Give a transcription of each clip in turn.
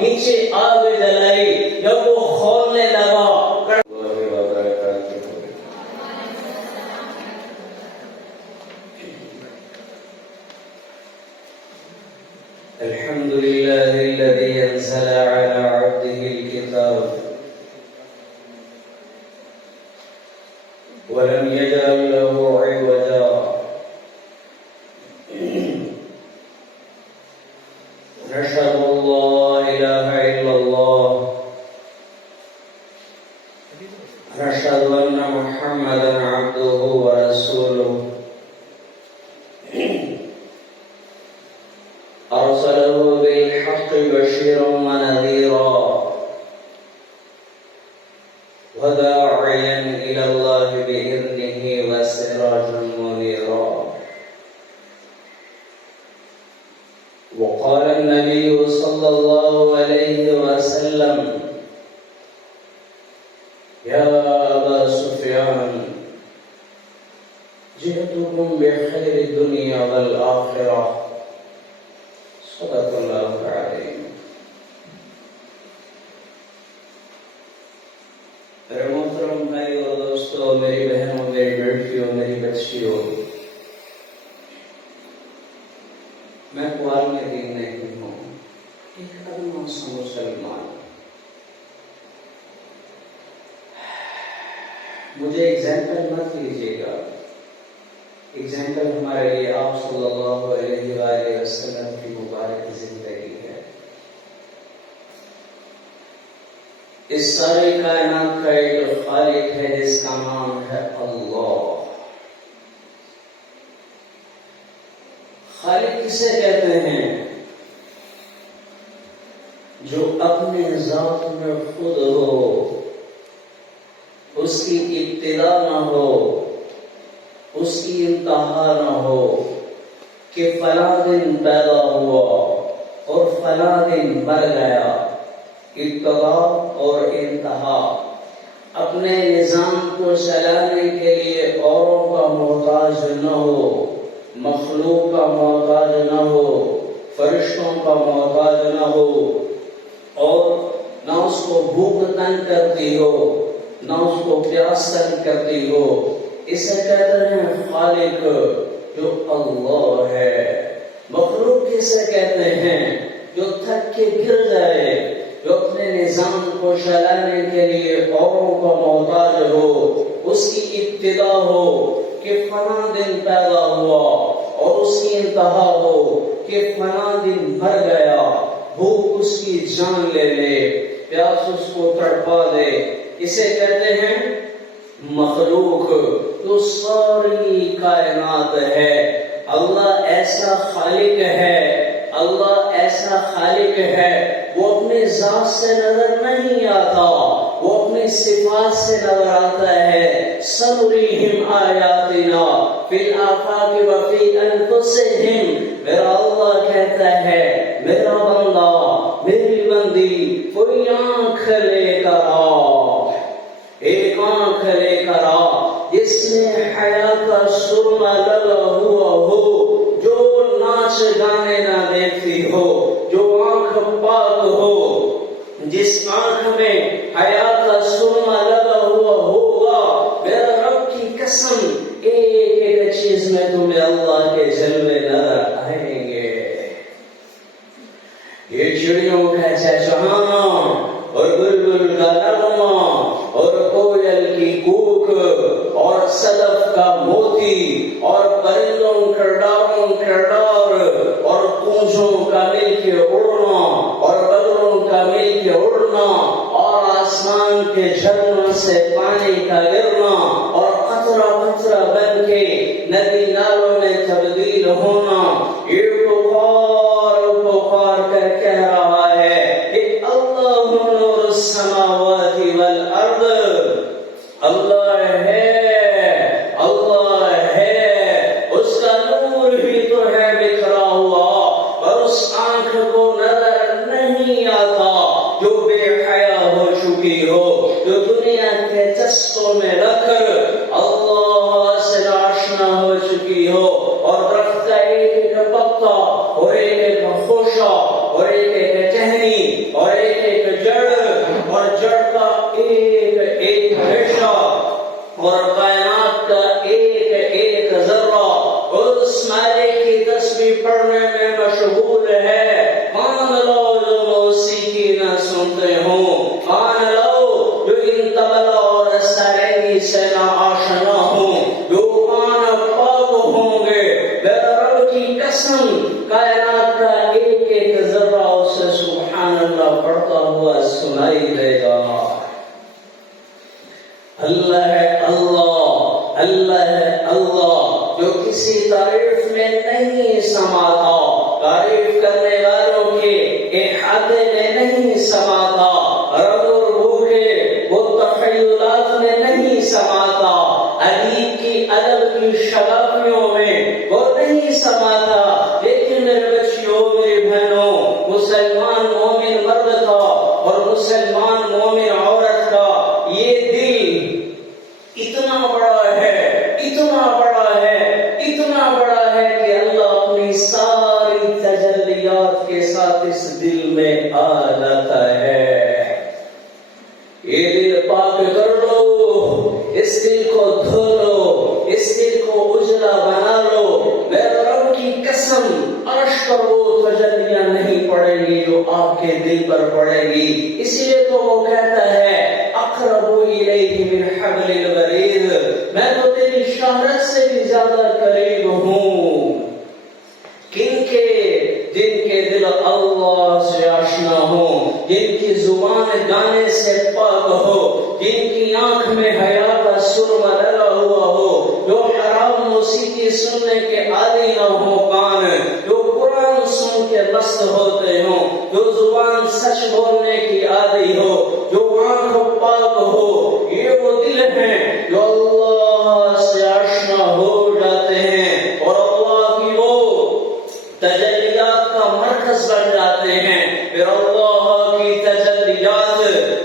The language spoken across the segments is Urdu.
نیچے آگ جلائی، جب وہ کھولنے لگا الحمد لله الذي أنزل على عبده الكتاب ولم يجعل له عوجا نشهد أن لا إله إلا الله نشهد أن محمدا عبده ورسوله أرسله بالحق بشيرا ونذيرا وداعيا إلى الله بإذنه وسراجا منيرا. وقال النبي صلى الله عليه وسلم: يا أبا سفيان جئتكم بخير الدنيا والآخرة. صدق اللہ العظیم. میرے محترم بھائی اور دوستوں، میری بہنوں، میری بیٹیوں، میری بچیوں، میں قوال میں دین نہیں ہوں، ایک کلمہ سا مسلمان. مجھے ایگزامپل مت لیجیے گا، ایگزامپل ہمارے لیے آپ صلی اللہ علیہ وآلہ وسلم کی مبارک زندگی ہے. اس ساری کائنات کا ایک خالق ہے جس کا نام ہے اللہ. خالق کسے کہتے ہیں؟ جو اپنے ذات میں خود ہو، اس کی ابتدا نہ ہو، اس کی انتہا نہ ہو، کہ فلاں دن پیدا ہوا اور فلاں دن مر گیا. ابتدا اور انتہا. اپنے نظام کو چلانے کے لیے اوروں کا محتاج نہ ہو، مخلوق کا محتاج نہ ہو، فرشتوں کا محتاج نہ ہو، اور نہ اس کو بھوک تنگ کرتی ہو، نہ اس کو پیاس تنگ کرتی ہو. اسے کہتے ہیں خالق، جو اللہ ہے. مخلوق کسے کہتے ہیں؟ جو تھک کے گر جائے، جو اپنے نظام کو چلانے کے لیے اوروں کا محتاج ہو. اس کی ابتدا ہو کہ فلاں دن پیدا ہوا، اور اس کی انتہا ہو کہ فلاں دن مر گیا. بھوک اس کی جان لے لے، پیاس اس کو تڑپا دے. اسے کہتے ہیں مخلوق. تو ساری کائنات ہے. اللہ ایسا خالق ہے، اللہ ایسا خالق ہے. وہ اپنے ذات سے نظر نہیں آتا، وہ اپنی صفات سے نظر آتا ہے. سنریہم آیاتنا فی الآفاق وفی انفسہم. میرا اللہ کہتا ہے، میرا بندہ، میری بندی، کوئی آنکھ لے کر آ، ایک آنکھ لے کر آ جس میں حیا کا سرما لگا ہوا ہو، جو ناچ گانے نہ دیکھتی ہو، جو آنکھ پاک ہو، جس آنکھ میں حیا کا سرما لگا ہوا ہوگا. میرا رب کی قسم، ایک ایک چیز میں تمہیں اللہ کے جلوے نظر آئیں گے. یہ چڑیوں کا چہچہانا اور بلبل کا نغمہ اور کوئل کی کوک اور صدف کا موتی اور پرندوں کا ڈاروں کا ڈار اور پونجوں کا مل کے اڑنا اور بدروں کا مل کے اڑنا اور آسمان کے جھرنوں سے پانی کا گرنا اور قطرہ قطرہ بن کے ندی نالوں میں تبدیل ہونا. یہ پکار کر کہہ رہا ہے کہ اللہ نور السماوات والارض. اللہ ہے، اللہ ہے، اس کا نور ہی تو ہے بکھرا ہوا، اور اس آنکھ کو نظر نہیں آتا جو بے حیا ہو چکی ہو، جو دنیا کے چسکوں میں رکھ کر اللہ سے آشنا ہو چکی ہو، اور درخت کا ایک ایک پتا اور ایک ایک خوشا اور ایک ایک ٹہنی اور پڑھتا ہوا سنائی دے گا۔ اللہ ہے اللہ، اللہ ہے اللہ، جو کسی تعریف میں نہیں سماتا، تعریف کرنے والوں کے احاطے میں نہیں سماتا، رنگ اور روح کے وہ تخیلات میں نہیں سماتا، ادیب کی ادب کی شگافیوں میں وہ نہیں سماتا۔ لیکن میرے بچیوں، میری بہنوں، مسلمان مومن مرد کا اور مسلمان مومن عورت کا یہ دل اتنا بڑا ہے، اتنا بڑا ہے، اتنا بڑا ہے کہ اللہ اپنی ساری تجلیات کے ساتھ اس دل میں آ جاتا ہے۔ یہ دل پاک کر لو، اس دل کو دھو لو، اس دل کو اجلا بنا لو، میرے رب کی قسم عرش پر وہ تجلیاں نہیں پڑے گی جو آپ کے دل پر پڑے گی۔ اس لیے تو وہ کہتا ہے اقرب الیہ من حبل الورید، میں تو تیری شہرت سے بھی زیادہ قریب ہوں۔ کن کے؟ جن کے دل اللہ سے آشنا ہو، جن کی زبان گانے سے پاک ہو، جن کی آنکھ میں حیا کا سرما لگا ہوا ہو، جو حرام موسیقی سننے کے عادی نہ ہو کان، جو قرآن سن کے مست ہوتے ہوں، جو زبان سچ بولنے کی عادی ہو، جو آنکھ پاک ہو، یہ وہ دل ہیں جو اللہ سے آشنا ہو جاتے ہیں اور اللہ کی وہ تجلیات کا مرکز بن جاتے ہیں۔ پھر اللہ کی تجلیات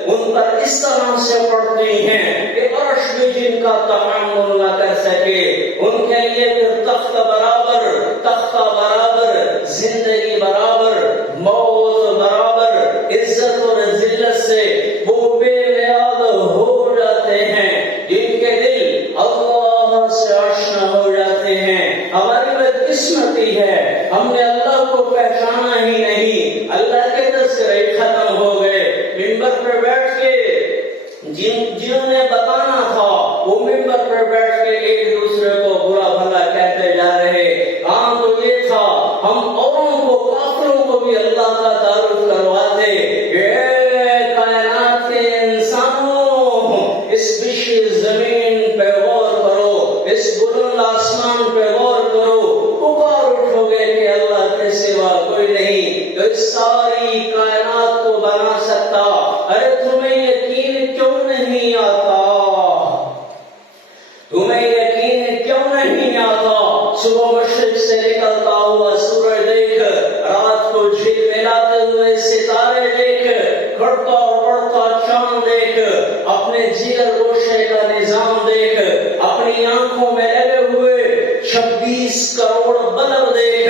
ان پر اس طرح سے پڑتی ہیں کہ عرش بھی جن کا تحمل نہ کر سکے، ان کے لیے پھر تخت برابر، تختہ برابر، زندگی برابر، موت برابر، عزت اور ذلت سے وہ بے نیاز ہو جاتے ہیں جن کے دل اللہ سے آشنا ہو جاتے ہیں۔ ہماری بدقسمتی ہے، ہم نے اللہ کو پہچانا ہی نہیں، اللہ کے تذکرے ختم ہو گئے۔ ممبر پر بیٹھ کے جنہوں نے بتانا تھا وہ ممبر پر بیٹھ کے ایک دوسرے کو برا بھلا کہتے جا رہے۔ کام تو یہ تھا ہم اوروں کو، کافروں کو بھی اللہ کا تعارف کرواتے۔ کائنات کے انسانوں، اس بشی زمین پہ غور کرو، اس بلند آسمان پہ غور کرو، پکار اٹھو گے کہ اللہ کے سوا کوئی نہیں جو اس ساری کائنات کو بنا سکتا۔ ارے تمہیں یقین کیوں نہیں آتا؟ تمہیں یقین کیوں نہیں آتا؟ صبح مشرق سے نکلتا ہوا سورج دیکھ، رات کو جھلملاتے ہوئے ستارے دیکھ، گھٹتا اور بڑھتا چاند دیکھ، اپنے جگر گوشے کا نظام دیکھ، اپنی آنکھوں میں لگے ہوئے 26 کروڑ بلب دیکھ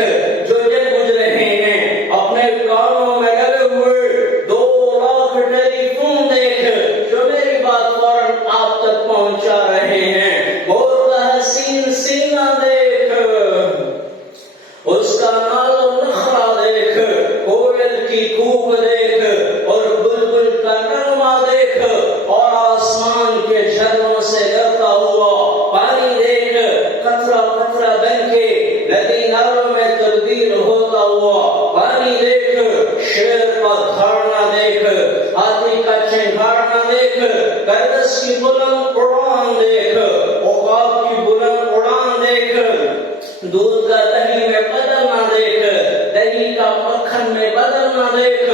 جو یہ بجھ رہے ہیں، اپنے کانوں میں لگے ہوئے 2 لاکھ ٹیلی فون دیکھ جو میری بات فوراً آپ تک پہنچا رہے ہیں، مور کا حسین سینہ دیکھ، اس کا نال و نخرا دیکھ، کوئل کی کوک دیکھ اور بلبل کا نغمہ دیکھ، اور آسمان کے جھرنوں سے گرتا ہوا پانی دیکھ، قطرہ قطرہ بن کے ندی نالوں میں تبدیل ہوتا ہوا پانی دیکھ، شیر کا دھاڑنا دیکھ، ہاتھی کا چنگھاڑنا دیکھ، گردش کی بلند اڑان دیکھ، عقاب کی بلند اڑان دیکھ، دودھ کا دہی میں بدلنا دیکھ، دہی کا مکھن میں بدلنا دیکھ،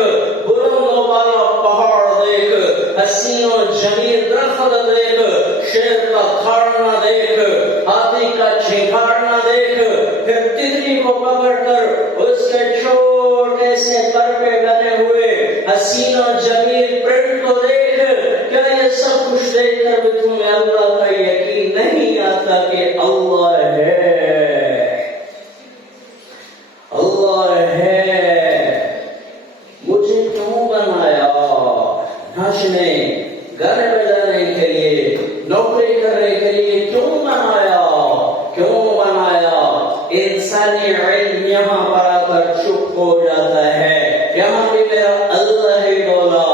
بلند والا پہاڑ دیکھ، حسین و جمیل درخت دیکھ، شیر کا دھاڑنا دیکھ، ہاتھی کا چنگھاڑنا دیکھ، پھر تتلی کو پکڑ کر اس کے چھوٹے سے پر پہ بنے ہوئے حسین و جمیل پرنٹ کو دیکھ۔ کیا یہ سب کچھ دیکھ کر بھی تمہیں اللہ کا یقین نہیں آتا کہ اللہ ہے، اللہ ہے؟ مجھے کیوں بنایا؟ ناچنے گانے بجانے کے لیے، نوکری کرنے کے لیے کیوں بنایا؟ کیوں بنایا؟ انسانی علم یہاں پر آ کر چپ ہو جاتا ہے۔ یہاں بھی میرا اللہ ہی بولا،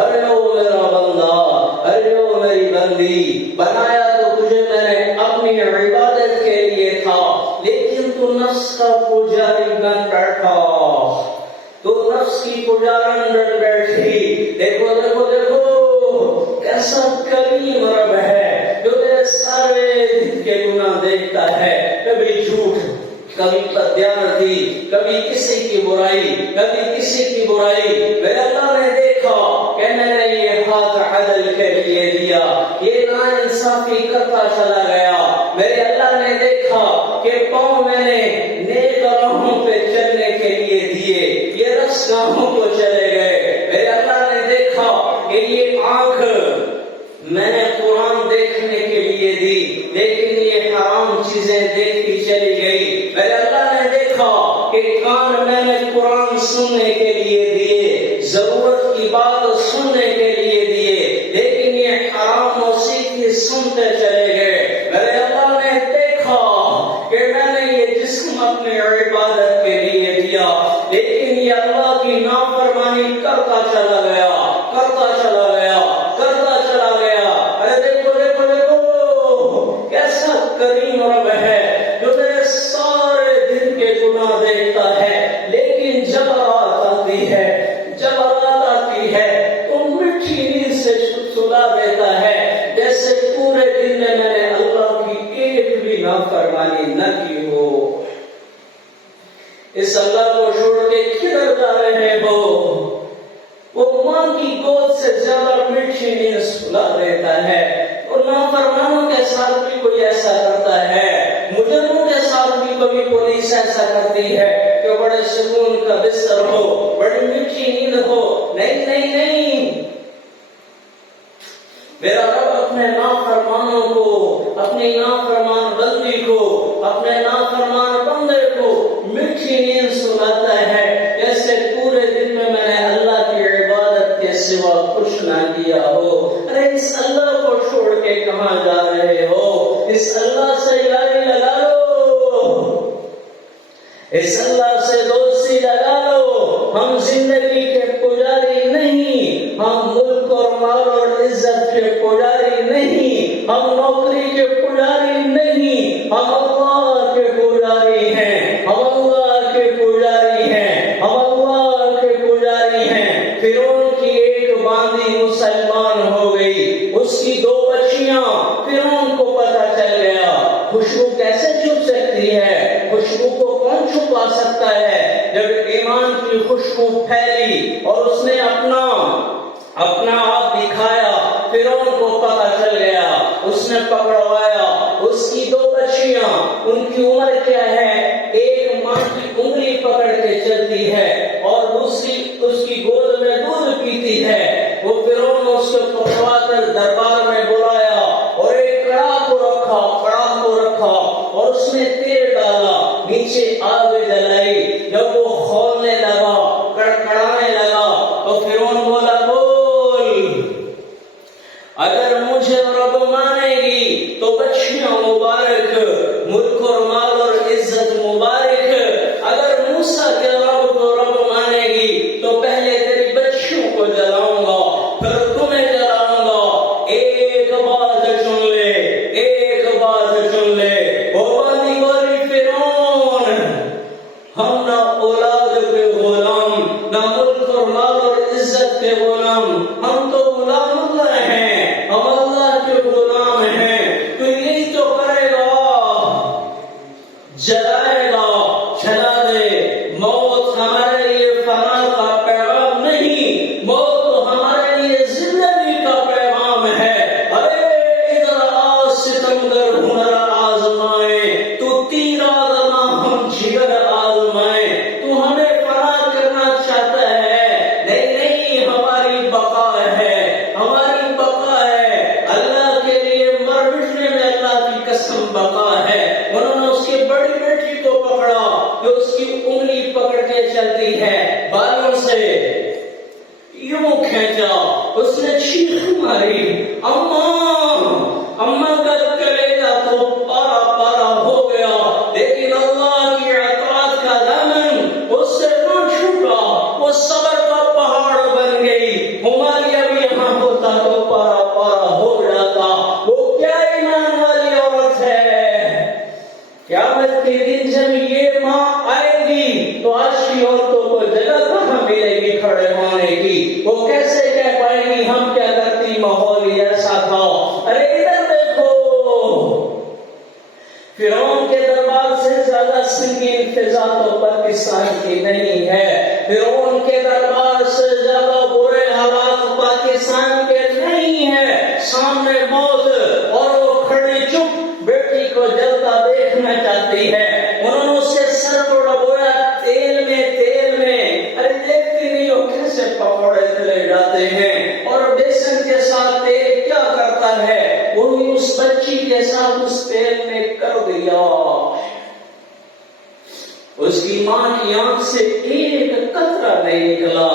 ارے او میرا بندہ، ارے او میری بندی، بنایا تو تجھے میں نے اپنی عبادت کے لیے تھا، لیکن تو نفس کا پجاری بن بیٹھا، تو نفس کی پجارن بن بیٹھا۔ بیٹھی. دیکھو دیکھو دیکھو کیسا کریم رب ہے جو میرے سارے دل کے گناہ دیکھتا ہے. کبھی جھوٹ، کبھی بددیانتی، کبھی کسی کی برائی، کبھی کسی کی برائی. میرے اللہ نے دیکھا کہ میں نے یہ ہاتھ عدل کے لیے دیا، یہ ناانصافی کرتا چلا گیا. میرے اللہ نے دیکھا کہ پاؤں میں نے نیک راہوں پہ چلنے کے لیے دیے، یہ رستگاہوں کو چلے گئے. میرے اللہ نے دیکھا کہ یہ آنکھ میں نے قرآن دیکھنے کے لیے دی، لیکن یہ حرام چیزیں دیکھتی چلی گئی. میرے اللہ نے دیکھا کہ کان میں نے قرآن سننے کے لیے دیے، ضرورت کی بات سننے کے لیے دیے، لیکن یہ حرام موسیقی سنتے چلے گئے. میرے اللہ نے دیکھا کہ میں نے یہ جسم اپنی عبادت کے لیے دیا، لیکن یہ اللہ کی نافرمانی کرتا چلا گیا، کرتا چلا گیا، کرتا چلا گیا. ارے دیکھو دیکھو دیکھو کیسا کریم رب ہے جو میرے سارے دل کے گناہ دیکھتا ہے. لیکن جب رات آتی ہے، جب رات آتی ہے تو میٹھی نیند سے سلا دیتا ہے، جیسے پورے دن میں نے اللہ کی ایک بھی نافرمانی نہ کی ہو. اس اللہ کو چھوڑ کے کدھر جا رہے ہو؟ وہ ماں کی گود سے زیادہ میٹھی نیند سلا دیتا ہے. اور نافرمانوں کے ساتھ بھی کوئی ایسا کرتا ہے، مجرموں کے ساتھ بھی کبھی پولیس ایسا کرتی ہے کہ بڑے سکون کا بستر ہو، بڑی میٹھی نیند ہو. نہیں نہیں نہیں، میرا رب اپنے نافرمانوں کو، اپنی نافرمان بندی کو، اپنے نافرمان بندے کو میٹھی نیند سلاتا ہے، جیسے پورے دن میں نے اللہ کی عبادت کے سوا کچھ نہ کیا ہو. ارے اس اللہ کو چھوڑ کے کہاں جا رہے ہو؟ اس اللہ سے یاری لگا لو، اس اللہ سے دوستی لگا لو. ہم زندگی کے پجاری نہیں، ہم ملک اور مال اور عزت کے پجاری نہیں، ہم نوکری کے پجاری نہیں، ہم اللہ کے پجاری ہیں، ہم اللہ کے پجاری ہیں، ہم اللہ کے پجاری ہیں. فرعون کی ایک باندی مسلمان ہو گئی، اس کی 2 بچیاں، فرعون کو پتہ چل گیا. خوشبو کیسے چھپ سکتی ہے؟ خوشبو کو کون چھپا سکتا ہے؟ جب ایمان کی خوشبو پھیلی اور اس نے اپنا آپ دکھایا، فرعون کو پتہ چل گیا، اس نے پکڑوایا. اس کی 2 بچیاں، ان کی عمر کیا ہے؟ ایک ماں کی انگلی پکڑ کے چلتی ہے اور دوسری اس کی گود میں دودھ پیتی ہے. وہ فرعون نے اس کو پکڑوا کر دربار میں بلایا اور ایک کڑاہ کو رکھا اور اس میں تیل ڈالا، نیچے آگ جلائی. جب وہ کھولنے لگا، کڑکڑانے لگا، تو فرعون بولا، بول، اگر مجھے رب مانے گی تو بچیاں مبارک، ملک اور مال اور عزت مبارک. اگر موسیٰ کے رب کو رب مانے گی تو پہلے تیری بچیوں کو جلاؤں گا، پھر تمہیں جلاؤں گا. ایک بات سن لے، ایک بات سن لے. وہ باندھی بولی، فرعون، ہم نہ اولاد کے غلام، نہ ملک اور مال اور عزت کے غلام، ہم تو غلام اللہ ہیں، ہم اللہ کے غلام ہیں. تو یہی تو کرے گا، جلائے گا، جلا دے. موت ہمارے لیے فنا کا پیغام نہیں، موت تو ہمارے لیے زندگی کا پیغام ہے. ارے ادھر آ ستمگر ہنر آزمائے، تو تیر آزما ہم جگر آزمائے. تو ہمیں فنا کرنا چاہتا ہے، نہیں نہیں، ہماری بقا ہے، ہماری بقا ہے. اللہ کے لیے مر مٹنے میں اللہ کی قسم بقا ہے. انہوں نے اس کی بڑی بیٹی کو پکڑا جو اس کی انگلی پکڑ کے چلتی ہے، بالوں سے یوں کھینچا، اس نے چیخ ماری، اماں کا کلیجہ تو پارا پارا ہو گیا. لیکن اللہ کی اطاعت کا دامن اس سے نہ چھوٹا، وہ صبر کا پہاڑ بن گئی. ہمارا بھی یہاں ہوتا تو پارا پارا ہو جاتا. وہ کیا ایمان والی عورت ہے! قیامت کے دن جب یہ ماں آئے گی تو آج کی عورتوں کو جگہ کہاں ملے گی کھڑے ہونے کی؟ وہ کہہ پائیں گی ہم کیا کرتی، ماحول ہی ایسا تھا۔ ارے ادھر دیکھو، فرعون کے دربار سے زیادہ سنگین فضا تو پاکستان کی نہیں ہے، فرعون کے دربار سے زیادہ برے حالات پاکستان کے نہیں ہے۔ سامنے موت اور وہ کھڑی چپ بیٹی کو جلتا دیکھنا چاہتی ہے، انہوں نے اس کے سر کو ڈبویا تیل میں۔ ارے دیکھتی نہیں ہو کیسے پکوڑے تلے جاتے ہیں، اور بیسن کے ساتھ تیل کیا کرتا ہے، وہی اس بچی کے ساتھ اس تیل میں کر دیا۔ اس کی ماں کی آنکھ سے ایک قطرہ نہیں نکلا۔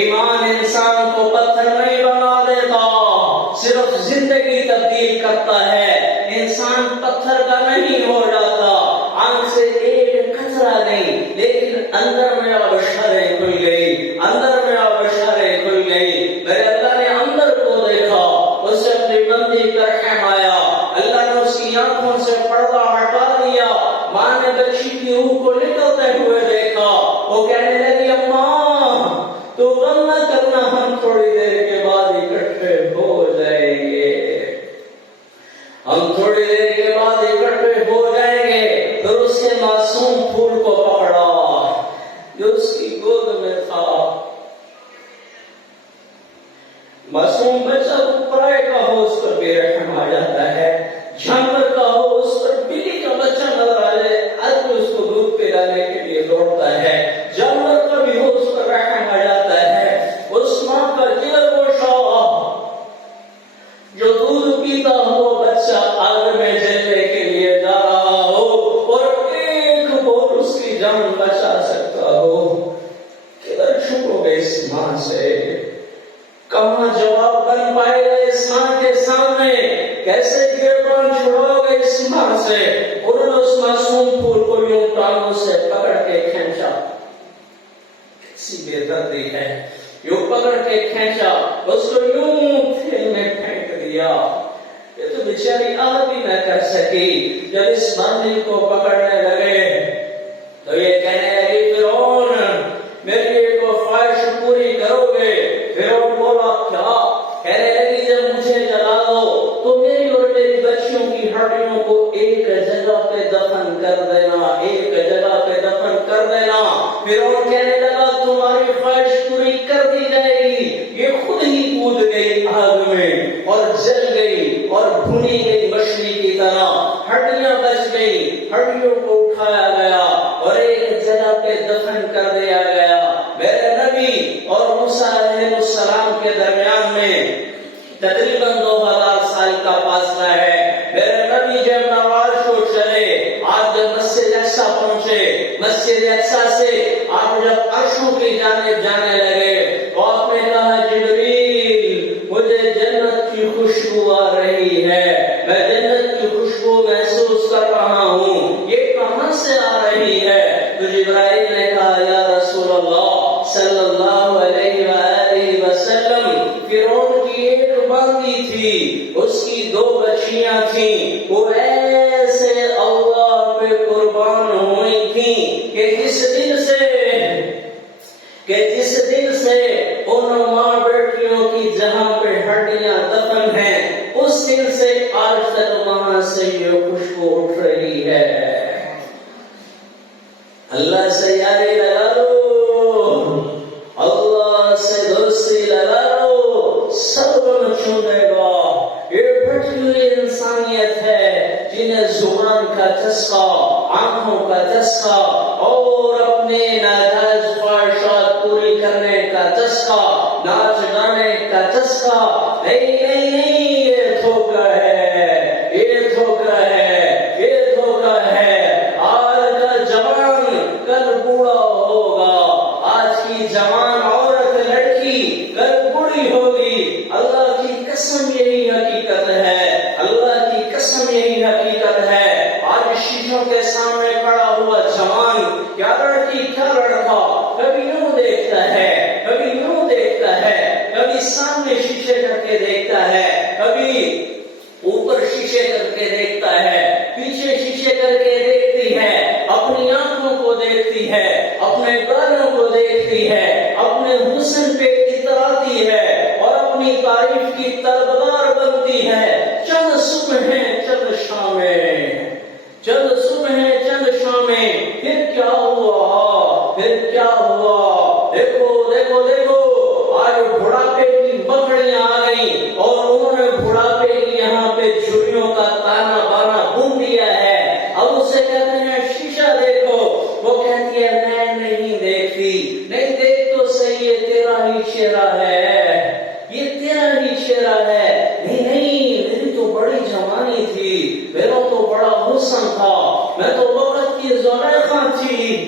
ایمان انسان کو پتھر نہیں بنا دیتا، صرف زندگی تبدیل کرتا ہے، انسان پتھر کا نہیں ہو جاتا۔ آنکھ سے ایک قطرہ نہیں، لیکن اندر میں اب شریں کھل گئی، اندر میں اب شریں کھل گئی۔ میرے اللہ نے اندر کو دیکھا، اس سے اپنی بندی کا رحم آیا، اللہ نے اس کی آنکھوں سے پردہ ہٹا دیا۔ ماں نے بچی کی روح کو نکلتے ہوئے دیکھا، وہ کہنے لگی اماں تو غم نہ کرنا، ہم تھوڑی دیر کے بعد اکٹھے ہو جائیں گے، ہم تھوڑی دیر کے بعد اکٹھے ہو جائیں گے۔ پھر اس کے معصوم پھول کو پکڑا جو اس کی گود میں تھا۔ معصوم بچہ پرائے کا ہو اس پر بھی رحم آ جاتا ہے، جانور کا ہو اس پر بلی کا بچہ نظر آ جائے آدمی اس کو دودھ پلانے کے لیے دوڑتا ہے، جانور کا بھی ہو اس پر رحم آ جاتا ہے۔ اس ماں کا جگر گوشہ جو دودھ پیتا ہو بچہ آگ میں جلنے کے لیے جا رہا ہو اور ایک بول اس کی جان بچا سکتا ہو، کدھر چھپو گے اس ماں سے؟ کہاں جواب بن پائے گا اس ماں کے سامنے؟ کیسے گریباں چھڑاؤ گے اس ماں سے؟ انہوں نے اس معصوم پھول کو یوں ٹانگوں سے پکڑ کے کھینچا، کیسی بے دردی ہے، یوں پکڑ کے کھینچا، اس کو یوں تھیل میں پھینک دیا۔ یہ تو بیچاری آگ بھی نہ کر سکی۔ جب اس بندی کو پکڑنے لگے تو یہ کہنے لگی فرعون میری ایک خواہش پوری کرو گے؟ فرعون بولا کیا؟ کہنے لگی جب مجھے جلا دو تو میری اور میری بچیوں کی ہڈیوں کو ایک جگہ پہ دفن کر دینا، ایک جگہ پہ دفن کر دینا۔ فرعون کہنے لگا تمہاری خواہش پوری کر دی جائے گی۔ یہ خود ہی کود گئی آگ میں اور جل گئی اور بھنی گئی مچھلی کی طرح، ہڈیاں بچ گئی، ہڈیوں کو اٹھایا گیا اور ایک جگہ پہ دفن کر دیا گیا۔ میرے نبی اور موسیٰ علیہ السلام کے درمیان میں تقریباً 2000 سال کا فاصلہ ہے۔ میرے نبی جب نواز کو چلے، آپ جب مسجد اقصی پہنچے، مسجد اقصی سے آپ جب عرشوں کی جانب جانے لگے تو آپ نے کہا جبریل مجھے جنت کی خوشبو آ رہی ہے، میں جنت کی خوشبو محسوس کر رہا ہوں، یہ کہاں سے آ رہی ہے؟ تو جبرائیل نے کہا یا رسول اللہ صلی اللہ علیہ وآلہ وسلم فرعون کی ایک بندی تھی، اس کی 2 بچیاں تھیں، وہ ایسے اللہ پہ قربان ہوئی تھیں کہ جس دن سے ان ماں بیٹیوں کی جہاں پہ ہڈیاں دفن ہیں اس دن سے آج تک وہاں سے یہ خوشبو اٹھ رہی ہے۔ اللہ سے یاری لگا لو، اللہ سے دوستی لگا لو، سب چھو دے گا۔ یہ بھٹی ہوئی انسانیت ہے جنہیں زبان کا چسکا، آنکھوں کا چسکا اور اپنے ناجائز خواہشات پوری کرنے کا چسکا، ناچ گانے کا چسکا، نہیں یہ دھوکہ ہے، یہ دھوکہ ہے، یہ دھوکہ ہے۔ آج کا جوان کل بوڑھا ہوگا، آج کی جوان عورت لڑکی کل بوڑھی ہوگی۔ اللہ کی قسم یہی حقیقت ہے، اللہ کی قسم یہی حقیقت ہے۔ آج شیشوں کے سامنے کھڑا ہوا جوان، کیا لڑکی کیا لڑکا، کبھی یوں دیکھتا ہے، کبھی یوں دیکھتا ہے، کبھی سامنے شیشے کر کے دیکھتا ہے، کبھی اوپر شیشے کر کے دیکھتا ہے، پیچھے شیشے کر کے دیکھتی ہے، اپنی آنکھوں کو دیکھتی ہے، اپنے بالوں کو دیکھتی ہے، اپنے حسن پہ اتراتی ہے اور اپنی تعریف کی طلبگار بنتی ہے. چند صبحیں چند شامیں، چند صبحیں چند شامیں، پھر کیا ہوا، پھر کیا ہوا؟ دیکھو دیکھو دیکھو، آج بڑھاپے کی مکڑیاں آ گئی اور انہوں نے بڑھاپے کی یہاں پہ جھریوں کا تانا بانا بن دیا ہے. اب اسے کہتے ہیں شیشہ دیکھو، وہ کہتی ہے میں نہیں دیکھتی. نہیں دیکھ تو صحیح، یہ تیرا ہی چہرہ ہے، یہ تیرا ہی چہرہ ہے. نہیں نہیں، میری تو بڑی جوانی تھی، میرا تو بڑا حسن تھا، میں تو وقت کی زلیخا تھی،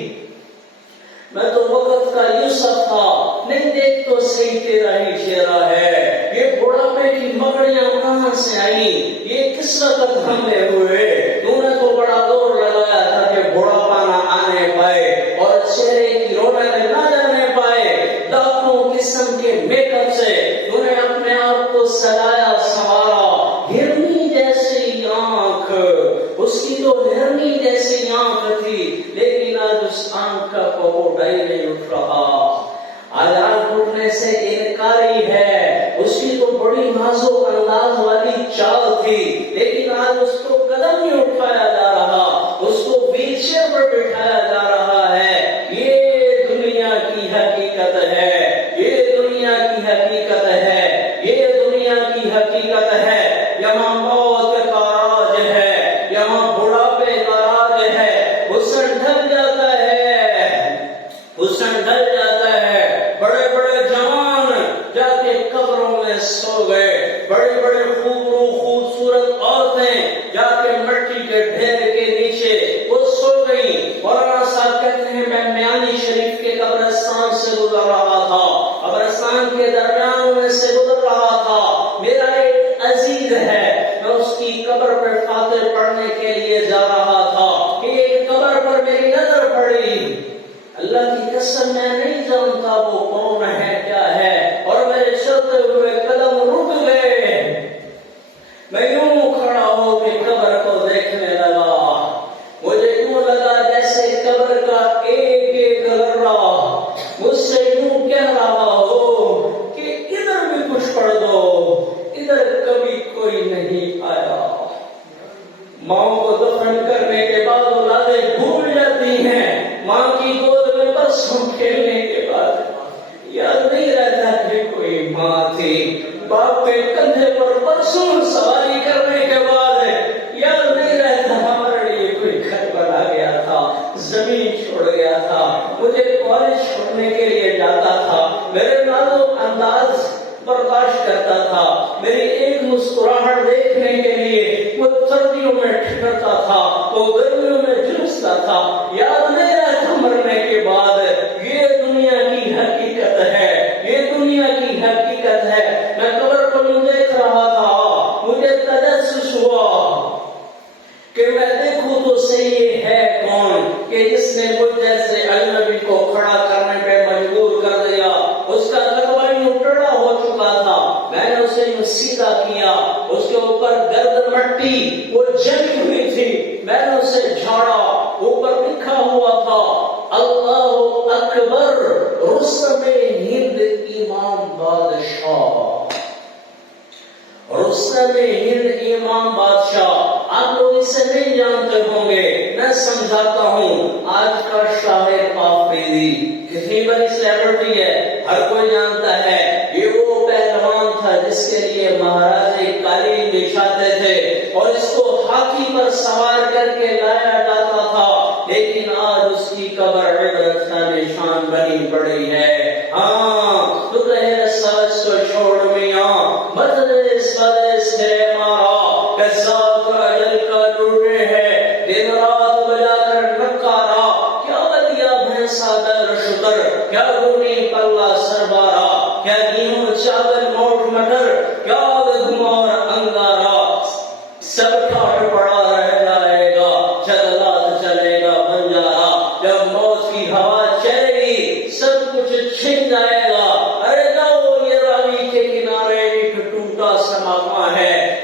میں تو وقت کا یوسف تھا. نہیں دیکھ تو صحیح تیرا ہی چہرہ ہے. یہ بڑھاپے کی مکڑیاں کہاں سے آئیں؟ یہ کس وقت حملے ہوئے؟ تو نے تو بڑا دور لگایا تھا کہ بڑھاپا نہ آنے پائے اور چہرے کی رونق نہ جانے پائے. لاکھوں قسم کے میک اپ سے تو نے اپنے آپ کو سجایا سنوارا. ہرنی جیسی آنکھ، اس کی تو ہرنی جیسی آنکھ تھی، لیکن آج اس آنکھ کا کوئی نہیں اٹھ رہا. آج آنکھ اٹھنے سے انکاری ہے. اس کی تو بڑی نازک انداز والی چال تھی، لیکن آج اس کو قدم نہیں اٹھایا جا رہا، اس کو ویل چیئر پر بٹھایا جا رہا ہے. یہ دنیا کی حقیقت ہے، یہ دنیا کی حقیقت ہے، یہ دنیا کی حقیقت ہے. یہاں موت کا راج ہے، یہاں بڑھاپے کا راج ہے. حسن ڈھل جاتا ہے، حسن ڈھل جاتا ہے. بڑے بڑے جوان جا کے قبروں میں سو گئے، بڑے بڑے خوبصورت عورتیں جا کے مٹی کے ڈھیر کے نیچے وہ سو گئی. مولانا صاحب کہتے ہیں میں میانی شریف کے قبرستان سے گزر رہا تھا، قبرستان کے درمیان میں سے گزر رہا تھا. میرا ایک عزیز ہے، میں اس کی قبر پر فاتح پڑھنے کے لیے جا رہا تھا کہ ایک قبر پر میری نظر پڑی. اللہ کی قسم میں نہیں جانتا وہ کون ہے کیا ہے، اور میرے چلتے ہوئے قدم رک گئے. میں یوں کھڑا ہو کے قبر کو دیکھنے لگا. مجھے یوں لگا جیسے قبر کا ایک ایک ذرہ مجھ سے یوں کہہ رہا ہو کہ ادھر بھی کچھ پڑھ دو، ادھر کبھی کوئی نہیں آیا. ماں کو دفن کرنے کے بعد اولادیں بھول جاتی ہیں، ماں کی گود میں برسوں کھیلنے کے بعد یاد نہیں رہتا کہ کوئی ماں تھی. باپ کے کندھے پر برسوں سواری کرنے کے بعد یاد نہیں رہتا ہمارے لیے کوئی گھر بنا گیا تھا، زمین چھوڑ گیا تھا، مجھے کالج چھوڑنے کے لیے جاتا تھا، میرے نازک انداز برداشت کرتا تھا، میری ایک مسکراہٹ دیکھنے کے لیے وہ سردیوں میں ٹھہرتا تھا، وہ گرمیوں میں جلستا تھا. یاد نہیں رہتا مرنے کے بعد. یہ دنیا کی حقیقت ہے، یہ دنیا کی حقیقت ہے. میں قبر کو دیکھ رہا تھا، مجھے تجسس ہوا کہ میں دیکھوں تو صحیح یہ ہے کون کہ جس نے مجھ جیسے اجنبی کو کھڑا کرنے پہ مجبور کر دیا. اس کا قدمہ یوں ٹیڑھا ہو چکا تھا، میں نے اسے یوں سیدھا کیا. اس کے اوپر گرد مٹی وہ جمی ہوئی تھی، میں نے اسے جھاڑا. اوپر لکھا ہوا تھا اللہ اکبر رستم ہند امام بادشاہ، رستم ہند امام بادشاہ. آپ لوگ اسے نہیں جانتے ہوں گے، میں سمجھاتا ہوں. آج کا شاعر آفریدی کتنی بڑی سیلیبریٹی ہے، ہر کوئی جانتا ہے. یہ وہ پہلوان تھا جس کے لیے مہاراجے قالین بچھاتے تھے اور اس کو ہاتھی پر سوار کر کے لایا جاتا تھا. لیکن آج اس کی قبر عبرت کا نشان بنی پڑی ہے. ہاں تو کہے سچ کو چھوڑ میاں مجلس بدس ہے مارا، کسات اجل کا لوٹے ہے دن رات بجا کر نکارا. کیا بدیا بھینسا در شکر، کیا گونی پلہ سربارا، کیا گیہوں چاول موٹ مٹر، کیا گھمار انگارا. سب ٹھاٹ پڑا رہ جائے گا، چلات چلے گا بنجارا. جب موت کی ہوا چلے گی سب کچھ چھن جائے گا. ارے جاؤ یہ راوی کے کنارے ایک ٹوٹا سا مقام ہے،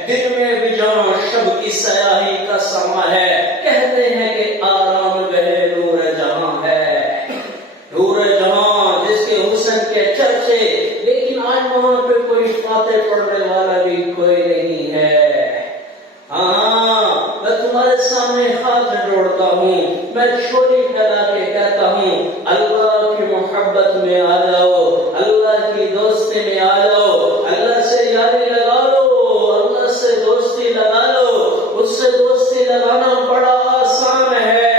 کی فاتح پڑھنے والا بھی کوئی نہیں ہے۔ ہاں، میں تمہارے سامنے ہاتھ جوڑتا ہوں، میں چھولی پھیلا کے کہتا ہوں اللہ کی محبت میں آ جاؤ، اللہ کی دوستی میں آ جاؤ، اللہ سے یاری لگا لو، اللہ سے دوستی لگا لو۔ اس سے دوستی لگانا بڑا آسان ہے،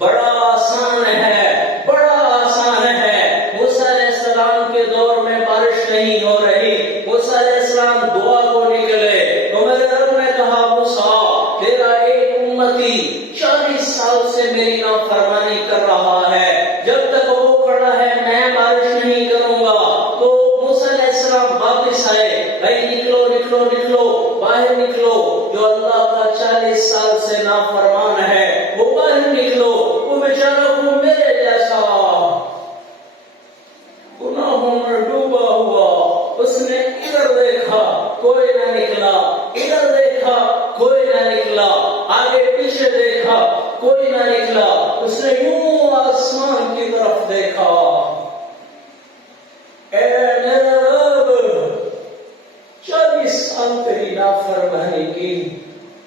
بڑا آسان ہے، بڑا آسان ہے۔ موسیٰ علیہ السلام کے دور میں بارش نہیں ہو رہی، موسیٰ علیہ السلام دعا کو نکلے تو میرے رب نے کہا موسیٰ تیرا ایک امتی 40 سال سے میری نافرمانی کر رہا ہے، جب تک وہ کھڑا ہے میں بارش نہیں کروں گا۔ تو موسیٰ علیہ السلام واپس آئے، بھائی نکلو نکلو نکلو، باہر نکلو، جو اللہ کا 40 سال سے نافرمان ہے وہ باہر نکلو۔ وہ بیچارہ وہ میرے جیسا گناہوں میں ڈوبا ہوا، اس نے ادھر دیکھا کوئی نہ نکلا، ادھر دیکھا کوئی نہ نکلا، آگے پیچھے دیکھا کوئی نہ نکلا، اس نے یوں آسمان کی طرف دیکھا، اے میرے رب 40 سال تیری نافرمانی کی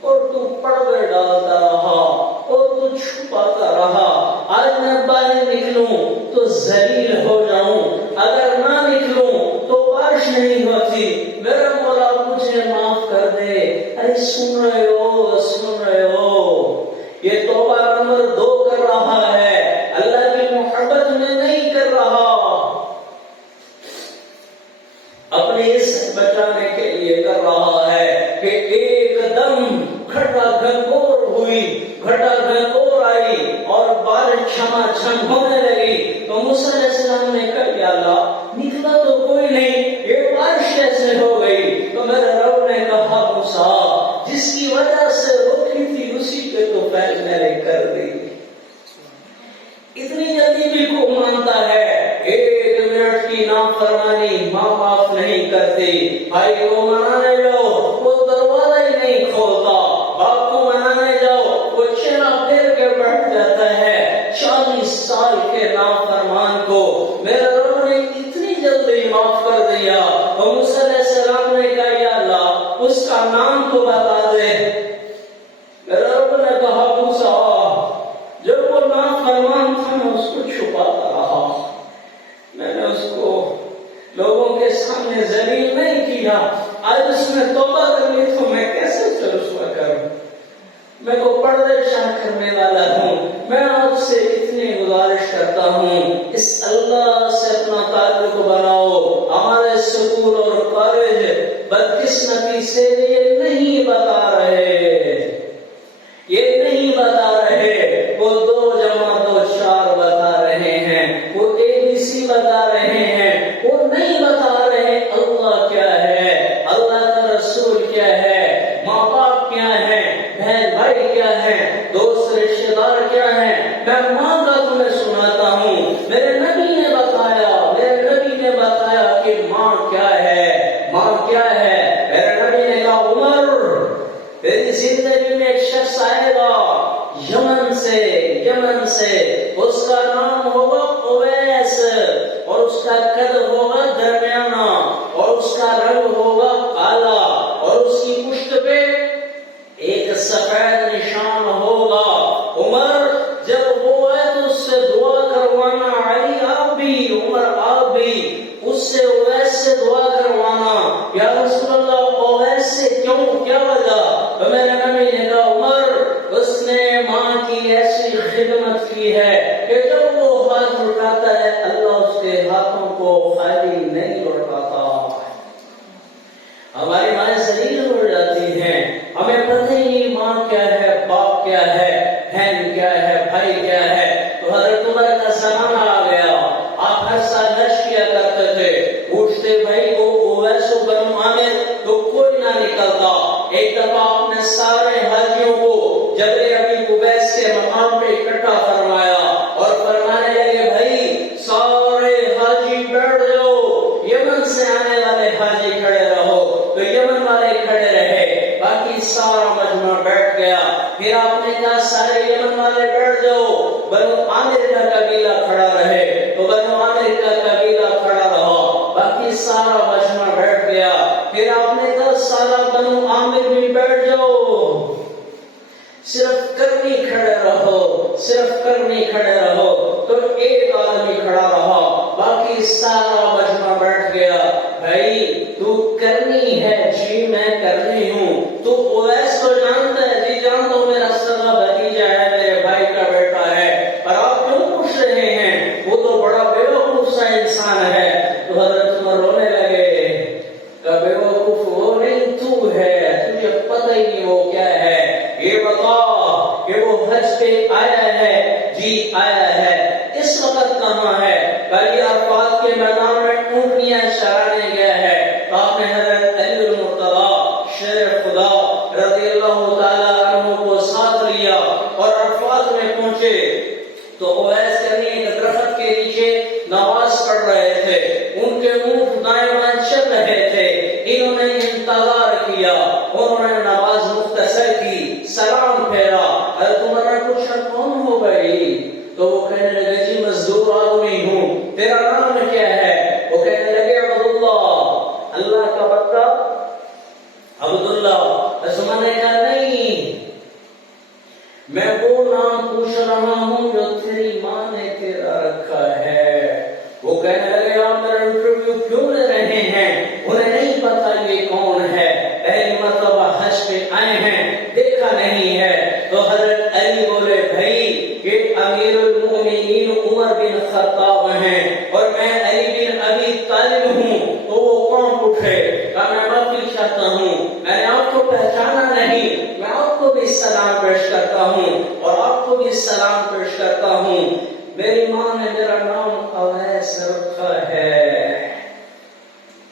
اور تو پردے ڈالتا رہا اور تو چھپاتا رہا، آج میں باہر نکلوں تو ذلیل ہو جاؤں، اگر نہ نکلوں تو بارش نہیں ہوتی، میرا مولا مجھے معاف کر دے۔ ارے سن رہے ہو، سن رہے ہو، یہ توبہ نمبر 2 کر رہا ہے، اللہ کی محبت میں نہیں کر رہا، اپنے اس بچانے کے لیے کر رہا ہے کہ ایک دم گھٹا گھنگور ہوئی، گھٹا گھنگور آئی اور بارش چھما چھم ہونے لگی۔ تو موسیٰ علیہ السلام نے کہا یا اللہ نکلا تو کوئی نہیں، یہ بارش کیسے ہو گئی؟ تو میرے رب نے کہا موسیٰ جس کی وجہ سے روکی تھی اسی پہ تو پہلے میں نے کر دی۔ اتنی جلدی بھی کو مانتا ہے، 1 منٹ کی نافرمانی ماں باپ نہیں کرتے، بھائی کو منانے جاؤ وہ دروازہ ہی نہیں کھولتا، باپ کو منانے جاؤ وہ چہرہ پھیر کے بیٹھ جاتا ہے۔ 40 سال کے نافرمان کو میرے رب نے اتنی جلدی معاف کر دیا۔ اور موسیٰ علیہ السلام نے کہا یا اللہ اس کا نام تو بتا دے۔ میرے رب نے کہا موسیٰ جب وہ نافرمان تھا میں اس کو چھپاتا رہا، میں نے اس کو لوگوں کے سامنے ذلیل نہیں کیا، آج اس نے توبہ کر لی تو میں کیسے اسے رسوا کروں؟ میں کو پردے شاہ کرنے والا ہوں۔ میں آپ سے اتنی گزارش کرتا ہوں اس اللہ سے اپنا تعلق بناؤ۔ ہمارے سکول اور کالج بدقسمتی سے یہ نہیں بتا رہے، یہ نہیں بتا رہے، وہ 2 جمع 2 4 بتا رہے ہیں، وہ ABC بتا رہے ہیں، وہ نہیں بتا رہے اللہ کیا ہے، اللہ کا رسول کیا ہے، ماں باپ کیا ہے، بہن بھائی کیا ہے، دوست رشتے دار کیا ہے۔ میں ماں کا تمہیں سناتا ہوں، میرے نبی نے بتایا، میرے نبی نے بتایا کہ ماں کیا ہے، ماں کیا ہے۔ میرے نبی نے کہا عمر تیری زندگی میں ایک شخص آئے گا یمن سے، اس کا نام ہوگا اویس اور اس کا قد ہوگا درمیانہ اور اس کا رنگ ہوگا کالا اور اس کی پشت پہ ایک سفید نشان ہوگا۔ عمر جب وہ آئے تو اس سے دعا کروانا، علی آپ بھی، عمر آپ بھی، اس سے اویس سے دعا کروانا۔ یا رسول اللہ اویس سے کیوں، کیا وجہ؟ تو میرے نبی نے کہا عمر اس نے ماں کی ایسی خدمت کی ہے کہ جب وہ ہاتھ اٹھاتا ہے اللہ اس کے ہاتھوں کو خالی نہیں لوٹاتا۔ ہماری مائیں ذلیل ہو جاتی ہیں، ہمیں پتہ ہی نہیں ماں کیا ہے، باپ کیا ہے، بہن کیا ہے، بھائی کیا ہے۔ تو حضرت عمر کا زمانہ آ گیا، آپ ہر سال نش کیا کرتے تھے، پوچھتے بھائی کو اویس بنو عامر تو کوئی نہ نکلتا۔ ایک دفعہ آپ نے سارے حاجیوں کو جبل ابی قبیس کے مقام پہ اکٹھا فرمایا اور فرمانے لگے بھائی سارے حاجی بیٹھ جاؤ، یمن سے آنے والے حاجی کھڑے رہو، تو یمن والے کھڑے رہے، باقی سارا مجمع بیٹھ گیا۔ پھر آپ نے کہا سارے یمن والے بیٹھ جاؤ، بنو عامر کا قبیلہ کھڑا رہے، تو بنو عامر کا قبیلہ کھڑا رہا، باقی سارا پھر آپ نے کہا سارا بنو عامر بھی بیٹھ جاؤ، صرف کرنی کھڑے رہو، صرف کرنی کھڑے رہو۔ تو ایک آدمی کھڑا رہا، باقی سارا مجمع بیٹھ گیا۔ بھائی تو کرنی ہے؟ جی میں کرنی ہوں۔ تو اویس کو جانتا ہے؟ جی جانتا ہوں، میرا سگا بھتیجا ہے، میرے بھائی کا بیٹا ہے، پر آپ کیوں پوچھ رہے ہیں؟ وہ تو بڑا بیوقوف سا انسان ہے۔ تو حضرت عمر رونے لگے کہ بیوقوف وہ نہیں تو ہے، تجھے پتہ ہی نہیں وہ کیا ہے۔ یہ بتا کہ وہ حج پہ آیا ہے؟ جی آیا ہے۔ اس وقت کہاں ہے؟ بلی عرفات کے میدان میں اونٹیاں چرانے گیا ہے۔ تو آپ نے حضرت علی المرتضی شیر خدا رضی اللہ تعالیٰ عنہ کو ساتھ لیا اور عرفات میں پہنچے تو اویس کرنی ایک درخت کے نیچے نماز پڑھ رہے تھے، ان کے اونٹ دائیں بائیں چل رہے تھے۔ انہوں نے انتظار کیا، انہوں نے نماز مختصر کی، سلام پھیرا۔ حضرت عمر نے پوچھا کون ہو بھائی؟ تو وہ کہنے لگے جی مزدور آدمی ہوں۔ تیرا نام کیا ہے؟ وہ کہنے لگے عبداللہ، اللہ کا بندہ عبداللہ۔ عمر نے کہا نہیں، میں وہ نام پوچھ رہا ہوں جو تیری ماں نے تیرا رکھا ہے۔ وہ کہنے لگے آپ میرا انٹرویو کیوں لے رہے ہیں؟ انہیں نہیں پتا یہ کون ہے، پہلی مرتبہ حج پہ آئے ہیں، دیکھا نہیں ہے۔ تو حضرت علی بولے بھائی یہ امیر المؤمنین عمر بن خطاب ہیں اور میں علی بن ابی طالب ہوں۔ تو وہ کون اٹھے کہ میں معافی چاہتا ہوں، میں نے آپ کو پہچانا نہیں، میں آپ کو بھی سلام پیش کرتا ہوں اور آپ کو بھی سلام پیش کرتا ہوں۔ میری ماں نے میرا نام اویس رکھا ہے،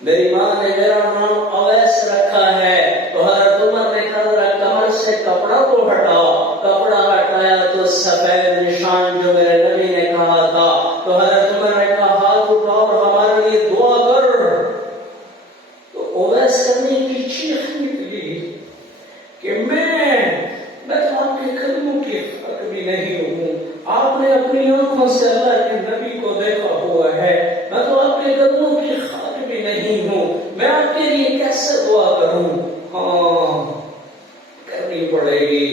میری ماں نے میرا نام اویس رکھا ہے۔ تو حضرت عمر نے کہا کمر سے کپڑا کو ہٹاؤ۔ کپڑا ہٹایا تو سفید نشان جو میرے نبی نے کہا تھا۔ تو حضرت عمر نے کہا ہاتھ اٹھا اور ہمارے لیے دعا کر۔ تو اویس کرنے کی چیخ نکلی کہ میں تو آپ کے قدموں کے فرق بھی نہیں ہوں، آپ نے اپنی آنکھوں سے اللہ کے نبی کو دیکھا ہوا ہے، میں تو آپ کے قدموں کی خاک بھی نہیں ہوں، میں آپ کے لیے کیسے دعا کروں؟ ہاں کرنی پڑے گی،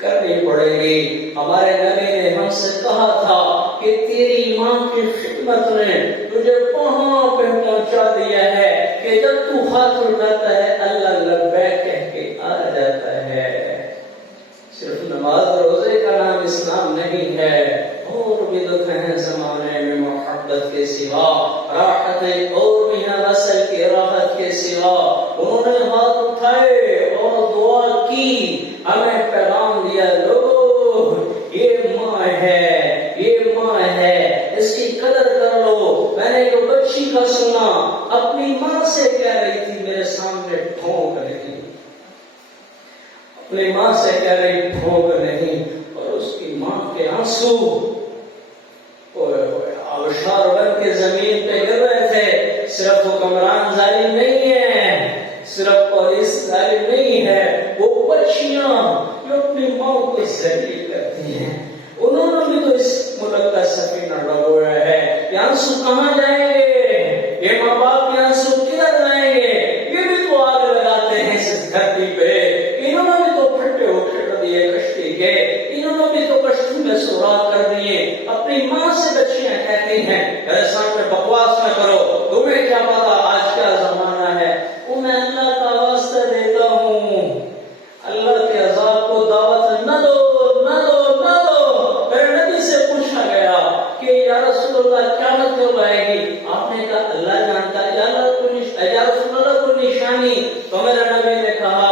کرنی پڑے گی۔ ہمارے نبی نے ہم سے کہا تھا کہ تیری ماں کی خدمت نے تجھے وہاں پہ پہنچا دیا ہے کہ جب تو ہاتھ اٹھاتا ہے اللہ لبیک کہہ کے آ جاتا ہے۔ صرف نماز روزے کا نام اسلام نہیں ہے، اور بھی دکھ ہیں زمانے میں محبت کے سوا، راحتیں اور بھی ہیں وصل کی راحت کے سوا۔ انہوں نے ہاتھ اٹھائے اور دعا کی، ہمیں پیغام دیا لوگو یہ ماں ہے، یہ ماں ہے، اس کی قدر کر لو۔ میں نے جو بچی کا سنا اپنی ماں سے کہہ رہی تھی، میرے سامنے ٹھونک رہی، اپنی ماں سے کہہ رہی ٹھونک نہیں، اور اس کی ماں کے آنسو آبشار بن کے زمین پہ گر رہے تھے۔ صرف حکمران ظالم نہیں ہے، صرف پولیس ظالم نہیں ہے، وہ بچیاں جو اپنی ماں کو ذلیل کرتی ہیں، انہوں نے بھی تو اس ملک کا سفینہ ڈبویا ہے۔ یہ آنسو کہاں جائیں گے؟ یہ ماں باپ کے آنسو کدھر جائیں گے؟ یہ بھی تو آگ لگاتے ہیں اس دھرتی پہ، انہوں نے بھی تو پھٹے اکھڑ دیے کشتی کے، انہوں نے بھی تو کشتی میں سوراخ کر دیے۔ اپنی ماں سے بچیاں کہتی ہیں میرے سامنے بکواس نہ کرو، تمہیں کیا پتا آج کیا زمانہ ہے۔ انہیں اللہ کا واسطہ دیتا ہوں، اللہ کے عذاب کو دعوت نہ دو، نہ دو، نہ دو۔ میرے نبی سے پوچھا گیا کہ یا رسول اللہ قیامت کب آئے گی؟ آپ نے کہا اللہ جانتا ہے۔ یا رسول اللہ کوئی نشانی؟ تو میرے نبی نے کہا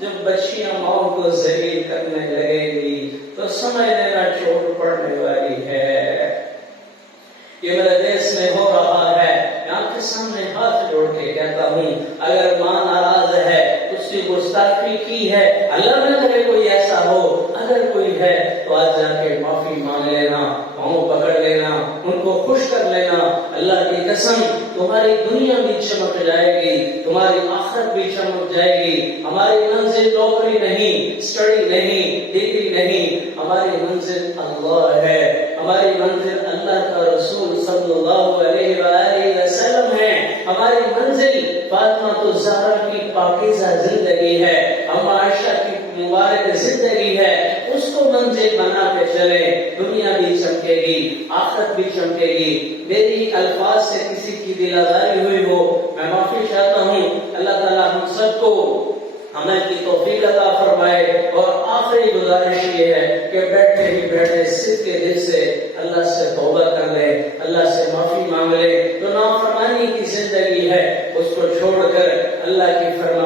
جب بچیاں ماں کو ذلیل کرنے لگے گی تو سمجھ لینا چوٹ پڑنے والی ہے۔ یہ میرے دیش میں ہو رہا ہے۔ میں آپ کے سامنے ہاتھ جوڑ کے کہتا ہوں اگر ماں ناراض ہے، اس کی گستاخی کی ہے، اللہ نہ کرے کوئی ایسا ہو، اگر کوئی ہے تو آج جا کے معافی مانگ لینا، پاؤں پکڑ لینا، ان کو خوش کر لینا۔ اللہ کی قسم تمہاری دنیا بھی چمک جائے گی، تمہاری آخرت بھی چمک جائے گی۔ ہماری منزل نوکری نہیں، اسٹڈی نہیں، ڈگری نہیں، ہماری منزل اللہ ہے، ہماری منزل اللہ کا رسول صلی اللہ علیہ وآلہ وسلم ہے، ہماری منزل منزل فاطمہ الزہرا کی پاکیزہ زندگی ہے، ام عائشہ کی مبارک زندگی ہے، اس کو منزل بنا کے چلے، دنیا بھی چمکے گی، آخرت بھی چمکے گی۔ میری الفاظ سے کسی کی دل آزاری ہوئی ہو میں معافی چاہتا ہوں، اللہ تعالیٰ ہم سب کو عمل کی توفیق عطا فرمائے۔ اور آخری گزارش یہ ہے کہ بیٹھے ہی بیٹھے صدق کے دل سے اللہ سے توبہ کر لے، اللہ سے معافی مانگ لے۔ جو نافرمانی کی زندگی ہے اس کو چھوڑ کر اللہ کی فرما